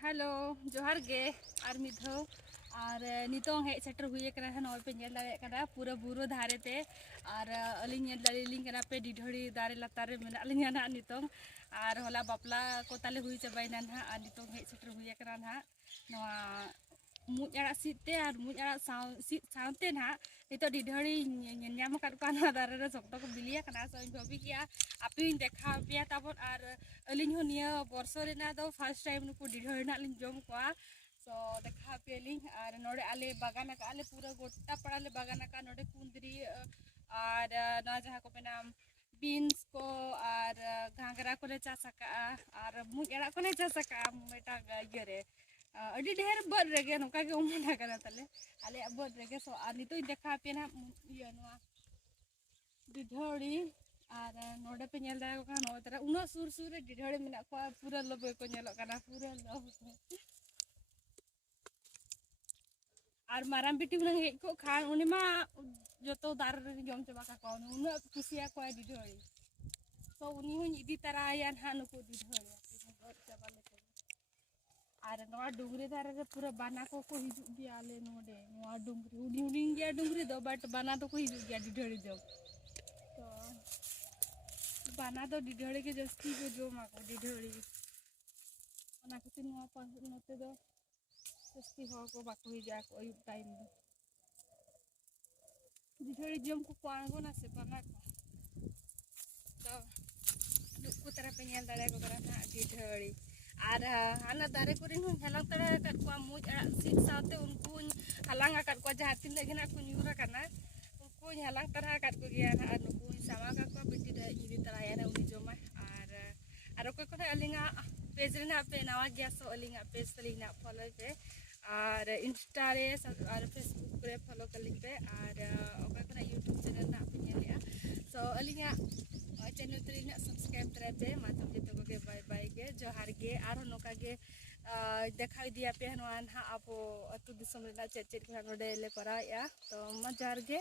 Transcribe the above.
Hello जोहार गे और मिधो और नितों हेज सेटर हुए करा है नॉल पे नेल दारे करा पूरा बुरो धारे ते और अलिंग नेल दारे लिंग करा पे डिढड़ी दारे लतारे मेना अलिंग ना नितों और होला बापला को ताले हुई चबाइना ना और नितों हेज सेटर हुए करा ना नवा मुज आड़ा सीते और मुज आड़ा साउते ना नितो डिढड़ी ᱧᱟᱢ ᱟᱠᱟᱫ ᱠᱚᱣᱟ ᱱᱚᱣᱟ ᱫᱟᱨᱮ ᱨᱮ ᱥᱚᱠᱛᱚ ᱠᱚ ᱵᱤᱞᱤᱭᱟ ᱠᱟᱱᱟ ᱥᱚ ᱤᱧ ᱵᱷᱟᱵᱤ ᱠᱮᱜᱼᱟ ᱟᱯᱮᱧ ᱫᱮᱠᱷᱟᱣ ᱯᱮᱭᱟ ᱛᱟᱵᱚᱱ ᱟᱨ ᱟᱹᱞᱤᱧ ᱦᱚᱸ ᱱᱤᱭᱟᱹ ᱵᱚᱨᱥᱚ ᱨᱮᱱᱟᱜ ᱫᱚ ᱯᱷᱟᱥᱴ ᱴᱟइम ᱱᱩᱠᱩ ᱰᱤᱰᱷᱟᱹᱲᱤ ᱱᱟᱜ ᱞᱤᱧ ᱡᱚᱢ ᱠᱚᱣᱟ सो देखा पेलिंग और नोड़े आले बागान का आले पूरा गोटा पड़ा ले बागान का नोड़े कुंदरी और ना जहाँ को मेना बीन्स को और घाघरा को ले चासका और मुझे को ले चासका मेटा गरे अड़ी ढेर बड़ रेगे नोका के उमना करा तले आले बड़ रेगे सो आनी तो देखा पे ना ये नवा डिढोड़ी और नोड़े पे नेल दागा का नो तरह उनो सुर सुर डिढोड़ी मेना को पूरा लोबे को नेलो कना पूरा लो और माराम बिटी उन हेज को खान उनी मा जो तो दार जम चबा का को उन कुसिया को डिढोड़ी तो उनी हुन इदी तराया ना नुको डिढोड़ी बहुत चबा लेते और नवा डुंगरी दार रे पूरा बाना को हिजु गया आले नोडे नवा डुंगरी उडी उडी गया डुंगरी दो बट बाना तो को हिजु गया डिढोड़ी जो तो बाना तो डिढोड़ी के जस्ती को जो मा को डिढोड़ी ओना के नवा पास नते दो जस्ती हो को बाको ही जा को अयुब टाइम दो डिढोड़ी जम को पांगो ना से बाना को तो दुको तरह पे नेल दारे को करा ना डिढोड़ी और हाना दारे को रिन हलांग तड़ा कट को मुज अड़ा सीट साथे उनको हलांग कट को जहां तीन लेगना को न्यूरा करना उनको हलांग तरह कट को गया ना और नुको सामा का को बिटी दे इदी तरह या ना उनी जमा और को अलिंगा पेज रे ना पे नवा गया सो अलिंगा पेज तलिंग ना फॉलो पे और इंस्टा रे और फेसबुक रे फॉलो कर पे और ओका कना यूट्यूब चैनल ना पे नेलिया सो अलिंगा चैनल तरी ना सब्सक्राइब करे पे मातम जतो को के बाय बाय गे जोहार गे आरो नोका गे देखाई दिया पे नवा ना आपो अतु दिसम रे ना चेट चेट को नोडे ले करा या तो मा जोहार गे।